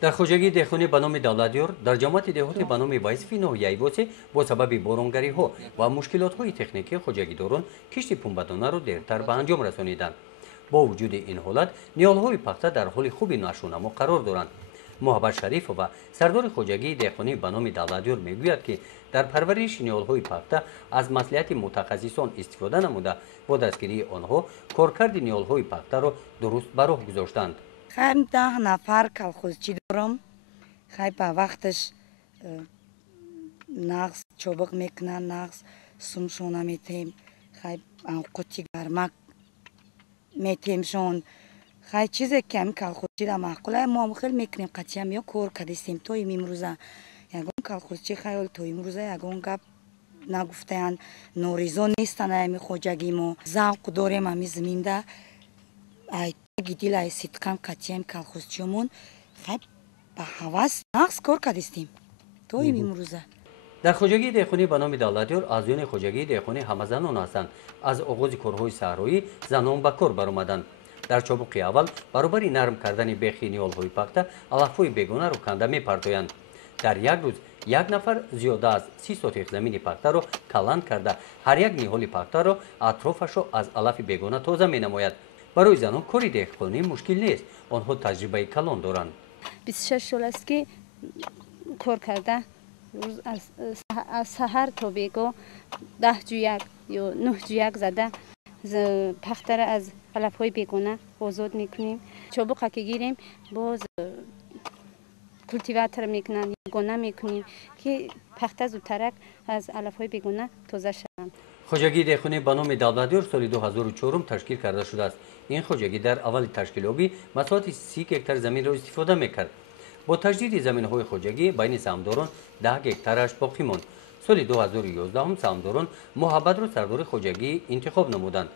در خوجگی دهخانی به نام دولتیار در جماعت دهاتی به نام وایسفی ناحیه ایواسه با سبب بارانگری ها و مشکلات های تکنیکی خوجگی داران کشت پنبه‌دانه را دیرتر به انجام رسانیدند. با وجود این حالت نیال های پخته در حال خوبی نشونما قرار دارند. محبت شریف و سردار خوجگی دهخانی به نام دولتیار میگوید که در پرورش نیال های پخته از مصلحت متخصصان استفاده نموده با دستگیری آنها کارکرد نیال های پخته را درست به راه گذاشتند. خیلی 10 نفر کلخوزچی دارم. خیلی به وقتش نقص چوبق میکنن، نقص سمشونه میتیم، خیلی قطی گرمک میتیم شون. خیلی چیزی که هم کلخوزچی را معقوله ما هم خیلی میکنیم قطعی هم یا کار کردیم تا امروزه. یکون کلخوزچی خیلی تا امروزه یکون گپ نگفتن نوریزا نیستن همی خوجگی ما ذوق داریم همی زمینده گیدیل ای سیتکم قطعیم کلخوزچیمون خیلی به هوس نقص کار کردیم تا امروزه. در خوجگی دهخانی به نام دولتیار اعضایان خوجگی دهخانی همه زنان هستند. از آغاز کارهای صحرایی زنان به کار برآمدند. در چابق اول برابر نرم کردن بیخی نیال‌های پخته علف‌های بیگانه را کنده می‌پردازند. در یک روز یک نفر زیاده از 30 سوتیق زمین پخته را کلان کرده هر یک نیال پخته را اطرافش را از علف بیگانه تازه می‌نماید. برای زنان کاری دهقانی مشکل نیست. آنها تجربه کلان دارند. 26 سال است که کار کرده. روز از سحر تا بیگاه 10 جویک یا 9 جویک زده پخته را از علف های بیگانه آزاد میکنیم. چابق که گیریم باز کلتیواتر میکنن گونه میکنیم که پخته زودتر از علف های بیگانه تازه شوند. خوجگی دهخانی به نام دولتیار سال 2004 تشکیل کرده شده است. این خوجگی در اول تشکیل مساحت 30 هکتار زمین را استفاده میکرد. با تجدید زمین‌های خوجگی بین سهامداران 10 هکتارش باقی ماند. سال 2011 هم سهامداران محبت را سردار خوجگی انتخاب نمودند.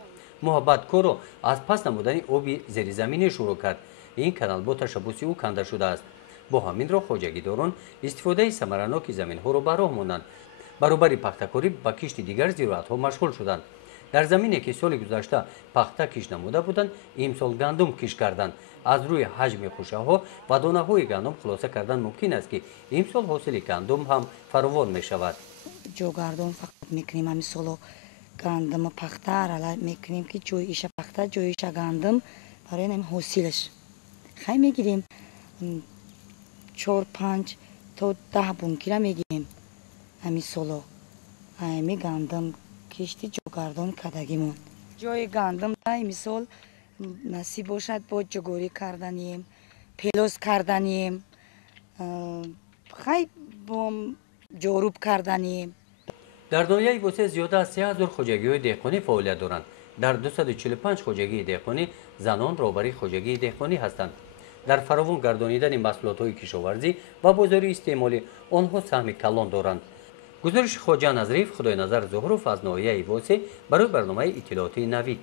محبت کار را از پس نمودن آب زیرزمینی شروع کرد. این کانال با تشبث او کنده شده است. با همین را خوجگی داران استفاده ثمرناک زمین‌ها را به راه ماندند. برابر پخته‌کاری با کشت دیگر زراعت‌ها مشغول شدند. در زمینی که سال گذشته پخته کش نموده بودند امسال گندم کش کردند. از روی حجم خوشه ها و دانه های گندم خلاصه کردن ممکن است که امسال حاصل گندم هم فراوان می شود. جو گندم فقط میکنیم امسال گندم پخته را میکنیم که جویش پخته جویش گندم برای نمی حاصلش خیلی میگیریم 4 5 تا 10 بونکی میگیریم امسال همی گندم کشتی جو گندم کدگیمون جای گندم امسال نصیب باشد با جگوری کردنیم پیلوز کردنیم خیلی با جاروب کردنیم. در دنیای ایواسه زیاده از 3000 خوجگی‌های دهقانی فعالیت دارند. در 245 خوجگی دهقانی زنان رهبری خوجگی دهقانی هستند. در فراوان گردانیدن محصولات‌های کشاورزی و بازاری استعمالی آنها سهم کلان دارند. گزارش خواجه نظریف خدای نظر زهروف از ناحیه ایواسه برای برنامه اطلاعاتی نوید.